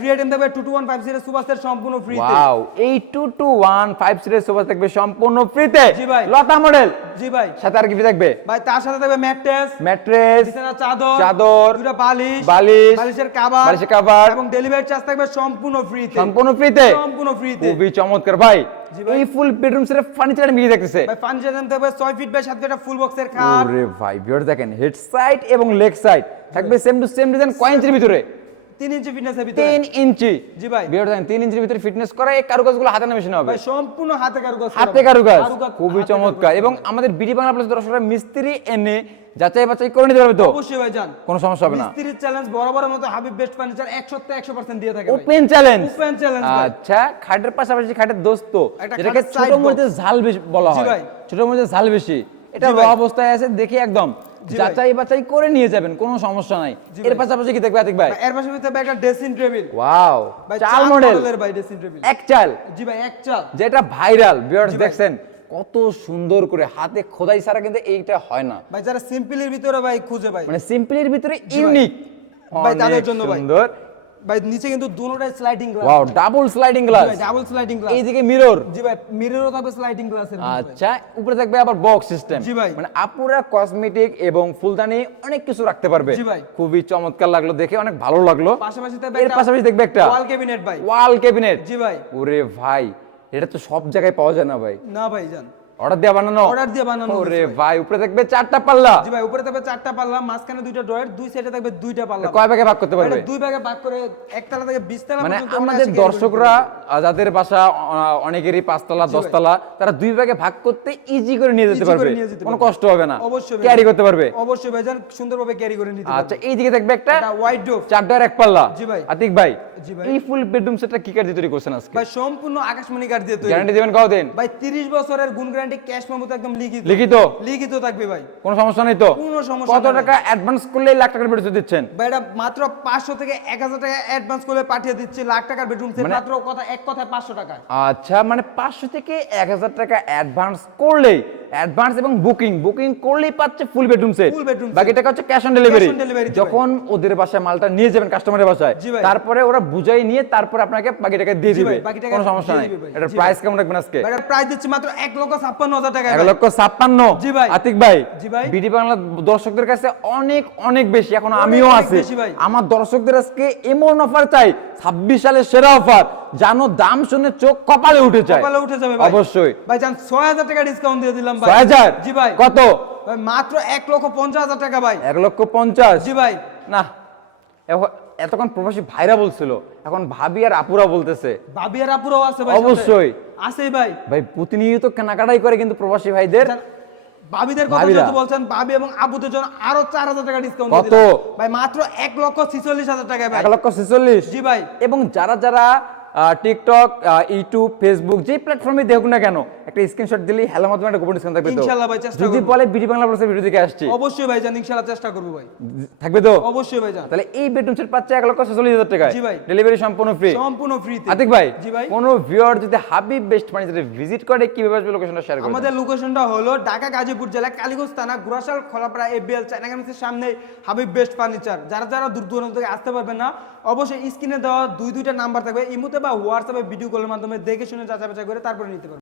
Free item থাকবে 2215 series super set সম্পূর্ণ ফ্রিতে। ওয়াও, এই 2215 সিরিজ সুপার থাকবে সম্পূর্ণ ফ্রিতে। জি ভাই। লতা মডেল। জি ভাই। সাথে আর কি ফ্রি থাকবে? ভাই তার সাথে থাকবে ম্যাট্রেস, বিছানার চাদর, চাদর, দুটো বালিশ, বালিশের বালিশের কভার এবং ডেলিভারি চার্জ থাকবে সম্পূর্ণ ফ্রিতে। সম্পূর্ণ ফ্রিতে। সম্পূর্ণ ফ্রিতে। খুবই চমৎকার ভাই। জি ভাই। এই ফুল বেডরুম সেটের ফার্নিচার মিলিয়ে দেখতেছে। ভাই ফার্নিচার দাম থাকবে 6 ফিট বাই 7 ফিট ফুল বক্সের খাট। ওরে ভাই, ভিউয়ার দেখেন হেড সাইড এবং লেগ সাইড থাকবে সেম টু সেম ডিজাইন, কয় ইঞ্চির ভিতরে? 3 ইঞ্চি ফিটনেসের ভিতরে। 3 ইঞ্চি। জি ভাই। ভিউয়ার দেখেন 3 ইঞ্চির ভিতরে ফিটনেস করা, এই কারুকাজগুলো হাতে না মেশিনে হবে? ভাই সম্পূর্ণ হাতে কারুকাজ। হাতে কারুকাজ, খুবই চমৎকার। এবং আমাদের বিডি বাংলা প্লাস দর্শকরা মিস্ত্রি এনে যাচাই বাছাই করে নিতে পারবে তো? অবশ্যই ভাই জান, কোনো সমস্যা হবে না। মিস্ত্রির চ্যালেঞ্জ বরাবরের মতো হাবিব বেস্ট ফার্নিচার 100% দিয়ে থাকে ভাই। Open challenge. ওপেন চ্যালেঞ্জ ভাই। আচ্ছা, খাটের পাশাপাশি খাটের দোস্ত, একটা যেটাকে খাটের ছোট side মরিচের box। ঝাল বেশি বলা জি হয়, ভাই। ছোট মরিচের ঝাল বেশি, এটা জি র ভাই। অবস্থায় আছে দেখে একদম জি ভাই। যাচাই বাছাই করে নিয়ে যাবেন, কোনো সমস্যা নাই। জি এর ভাই। পাশাপাশি কি দেখবে আতিক ভাই? এর পাশাপাশি থাকবে একটা ড্রেসিং টেবিল। ওয়াও, ভাই চাল মডেল, মডেলের ভাই ড্রেসিং টেবিল। এক চাল, জি ভাই এক চাল। যেটা ভাইরাল। ভিউয়ার্স জি ভাই। দেখছেন কত সুন্দর করে হাতে খোদাই ছাড়া কিন্তু এইটা হয় না। ভাই যারা সিম্পলের ভিতরে ভাই খুঁজে ভাই, মানে সিম্পলের ভিতরে জি ভাই। ইউনিক, ভাই তাদের জন্য ভাই। সুন্দর। ভাই নিচে কিন্তু দুটোটাই sliding glass. Wow, double sliding glass, double sliding glass. এইদিকে মিরর। জি ভাই মিররও থাকবে স্লাইডিং গ্লাসের মধ্যে। আচ্ছা, উপরে থাকবে আবার বক্স সিস্টেম। জি ভাই। মানে আপুরা কসমেটিক এবং ফুলদানি অনেক কিছু রাখতে পারবে। জি ভাই। খুবই চমৎকার লাগলো দেখে, অনেক ভালো লাগলো। পাশাপাশি থাকবে এর পাশাপাশি দেখবে একটা ওয়াল ক্যাবিনেট ভাই। ওয়াল ক্যাবিনেট। জি ভাই। ওরে ভাই, এটা তো সব জায়গায় পাওয়া যায় না ভাই। না ভাই জান, অর্ডার দিয়ে বানানো? অর্ডার দিয়ে বানানো ওরে হয়েছে ভাই, উপরে থাকবে 4টা পাল্লা। জি ভাই উপরে থাকবে 4টা পাল্লা, মাঝখানে 2টা ড্রয়ার, দুই সাইডে থাকবে 2টা পাল্লা। কয় ভাগে ভাগ করতে পারবে? এটা দুই ভাগে ভাগ করে একতলা থেকে 20 তলা মানে পর্যন্ত আমাদের অনায়াসে দর্শকরা যাদের বাসা অনেকেরই 5 তলা 10 তলা, তারা দুই ভাগে ভাগ করতে ইজি করে নিয়ে যেতে Easy করে পারবে, নিয়ে যেতে কোনো পারবে। কষ্ট হবে না, অবশ্যই ভাই। ক্যারি করতে পারবে। অবশ্যই ভাই জান সুন্দরভাবে ক্যারি করে নিতে আচ্ছা, পারবে। এইদিকে দেখবে একটা এটা ওয়াইড ডোর। 4 ডোর এক পাল্লা। জি ভাই। আতিক ভাই, জি ভাই। এই ফুল বেডরুম সেটটা কি কাঠ দিয়ে তৈরি করছেন আজকে? ভাই সম্পূর্ণ আকাশমণি কাঠ দিয়ে তৈরি। গ্যারান্টি দিবেন কতদিন? ভাই 30 বছরের গুণ গ্যারান্টি, ক্যাশ মেমোতে একদম লিখিত। লিখিত? লিখিত থাকবে ভাই। কোনো সমস্যা নেই তো? কোনো সমস্যা কত নাই। টাকা অ্যাডভান্স করলে লাখ টাকার বেডরুম দিচ্ছেন? ভাই এটা মাত্র 500 থেকে 1000 টাকা অ্যাডভান্স করে পাঠিয়ে দিচ্ছি, লাখ টাকার বেডরুম সেট মানে- মাত্র এক কথায় 500 টাকায়। আচ্ছা, মানে 500 থেকে 1000 টাকা অ্যাডভান্স করলেই, অ্যাডভান্স এবং বুকিং করলেই পাচ্ছে full bedroom set. Full bedroom set। বাকি টাকা হচ্ছে cash on delivery. Cash on delivery তে যখন ওদের বাসায় মালটা নিয়ে যাবেন কাস্টমারের বাসায়, জি ভাই। তারপরে ওরা বুঝাই নিয়ে তারপরে আপনাকে বাকি টাকা দিয়ে জি দিবে, ভাই, বাকি টাকা কোনো সমস্যা দিয়ে নাই। দিবে ভাই। এটার জি প্রাইস কেমন রাখবেন আজকে? ভাই এটার প্রাইস দিচ্ছি মাত্র 1,56,000 টাকায় 1 ভাই। লক্ষ 56। জি ভাই। আতিক ভাই, জি ভাই। বিডি বাংলা দর্শকদের কাছে অনেক অনেক বেশি, এখন অনেক আমিও অনেক আছি। বেশি ভাই। আমার দর্শকদের আজকে এমন অফার চাই, 26 সালের সেরা অফার, জানো দাম শুনে চোখ কপালে উঠে যায়। কপালে উঠে যাবে ভাই। অবশ্যই। ভাই জান 6000 টাকা ডিসকাউন্ট দিয়ে দিলাম ভাই। 6000? জি ভাই। কত? ভাই মাত্র 1,50,000 টাকা ভাই। 1,50,000? জি ভাই। না, এতক্ষণ প্রবাসী ভাইরা বলছিল, এখন ভাবি আর আপুরা বলতেছে। ভাবি আর আপুরাও আছে ভাই সাথে। অবশ্যই। আছেই ভাই। ভাই প্রতিনিয়ত কেনাকাটাই করে কিন্তু প্রবাসী ভাইদের। জান, ভাবিদের কথা ভাবিরা। যেহেতু বলছেন, ভাবি এবং আপুদের জন্য আরো 4000 টাকা ডিসকাউন্ট কত? দিয়ে দিলাম ভাই, মাত্র 1,46,000 টাকায় ভাই। 1,46,000? জি ভাই। এবং যারা যারা টিকটক, ইউটিউব, ফেসবুক যে প্ল্যাটফর্মে দেখুক না কেন, একটা স্ক্রিনশট দিলেই হ্যালো মাধ্যমে একটা গোপন ডিসকাউন্ট থাকবে তো? ইনশাআল্লাহ ভাই, চেষ্টা যদি করব। বলে বিডি বাংলা প্লাসের ভিডিও থেকে আসছি, অবশ্যই ভাই জান, ইনশাআল্লাহ চেষ্টা করব ভাই। থাকবে তো? অবশ্যই ভাই জান। তাহলে এই বেডরুম সেট পাচ্ছে 1,46,000 টাকায়। জি ভাই। ডেলিভারি সম্পূর্ণ ফ্রি। সম্পূর্ণ ফ্রিতে। আতিক ভাই, জি ভাই। কোন ভিউয়ার যদি হাবিব বেস্ট ফার্নিচারে ভিজিট করে কিভাবে আসবে, লোকেশনটা শেয়ার করবেন। আমাদের লোকেশনটা হলো ঢাকা গাজীপুর জেলা কালীগঞ্জ থানা গুরাশাল খোলাপাড়া এবিএল চায়না গার্মেন্টসের সামনে হাবিব বেস্ট ফার্নিচার। যারা যারা দূর দূরান্ত থেকে আসতে পারবেন না, অবশ্যই স্ক্রিনে দেওয়া দুইটা নাম্বার থাকবে, ইমোতে বা হোয়াটসঅ্যাপে ভিডিও কলের মাধ্যমে দেখে শুনে যাচাই বাছাই করে তারপরে নিতে পারবেন।